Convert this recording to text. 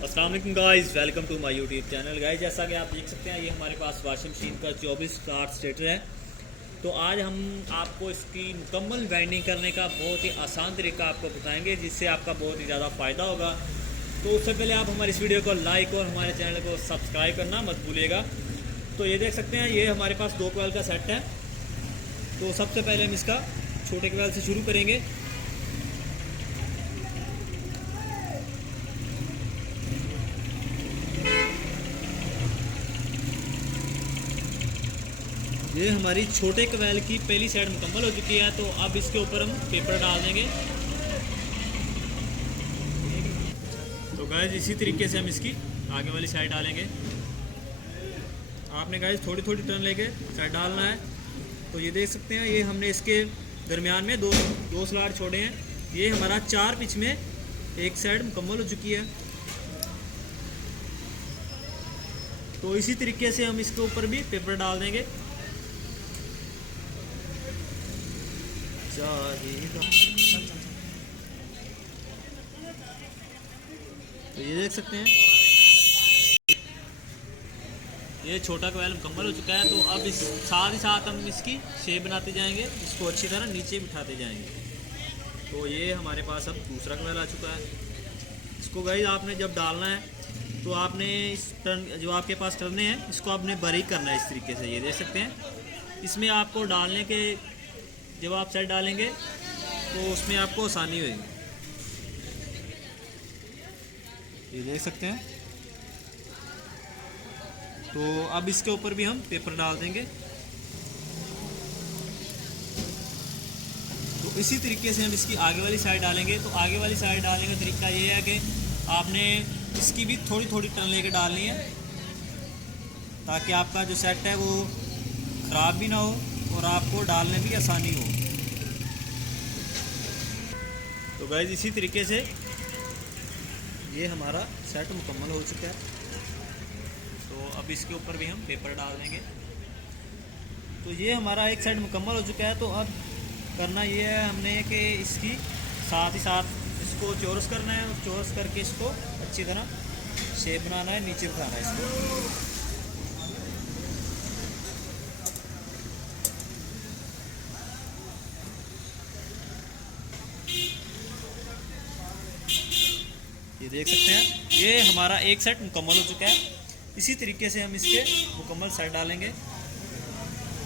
अस्सलाम वालेकुम guys, welcome to my YouTube channel. Guys जैसा कि आप देख सकते हैं, ये हमारे पास वॉशिंग मशीन का 24 स्टार्ट स्टेटर है। तो आज हम आपको इसकी मुकम्मल वाइंडिंग करने का बहुत ही आसान तरीका आपको बताएंगे, जिससे आपका बहुत ही ज़्यादा फ़ायदा होगा। तो उससे पहले आप हमारी इस वीडियो को लाइक और हमारे चैनल को सब्सक्राइब करना मत भूलिएगा। तो ये देख सकते हैं, ये हमारे पास 2 कोयल का सेट है। तो सबसे पहले हम इसका छोटे कोयल से शुरू करेंगे। ये हमारी छोटे कवैल की पहली साइड मुकम्मल हो चुकी है। तो अब इसके ऊपर हम पेपर डाल देंगे। तो गाइस इसी तरीके से हम इसकी आगे वाली साइड डालेंगे। आपने गाइस थोड़ी थोड़ी टर्न लेके साइड डालना है। तो ये देख सकते हैं, ये हमने इसके दरमियान में दो स्लॉट छोड़े हैं। ये हमारा 4 पिच में एक साइड मुकम्मल हो चुकी है। तो इसी तरीके से हम इसके ऊपर भी पेपर डाल देंगे। तो ये देख सकते हैं, ये छोटा कोयल मुकम्मल हो चुका है। तो अब इस साथ ही साथ हम इसकी शेप बनाते जाएंगे, इसको अच्छी तरह नीचे बिठाते जाएंगे। तो ये हमारे पास अब दूसरा कोयल आ चुका है। इसको गाइस आपने जब डालना है तो आपने इस टर्न, जो आपके पास टर्ने हैं, इसको आपने बारीक करना है इस तरीके से। ये देख सकते हैं, इसमें आपको डालने के, जब आप सेट डालेंगे तो उसमें आपको आसानी होगी। ये देख सकते हैं। तो अब इसके ऊपर भी हम पेपर डाल देंगे। तो इसी तरीके से हम इसकी आगे वाली साइड डालेंगे। तो आगे वाली साइड डालने का तरीका ये है कि आपने इसकी भी थोड़ी थोड़ी टर्न लेके डालनी है, ताकि आपका जो सेट है वो ख़राब भी ना हो और आपको डालने भी आसानी हो। तो गाइस इसी तरीके से ये हमारा सेट मुकम्मल हो चुका है। तो अब इसके ऊपर भी हम पेपर डाल देंगे। तो ये हमारा एक साइड मुकम्मल हो चुका है। तो अब करना ये है हमने कि इसकी साथ ही साथ इसको चौरस करना है। चौरस करके इसको अच्छी तरह शेप बनाना है, नीचे उठाना है इसको। ये देख सकते हैं, ये हमारा एक सेट मुकम्मल हो चुका है। इसी तरीके से हम इसके मुकम्मल सेट डालेंगे।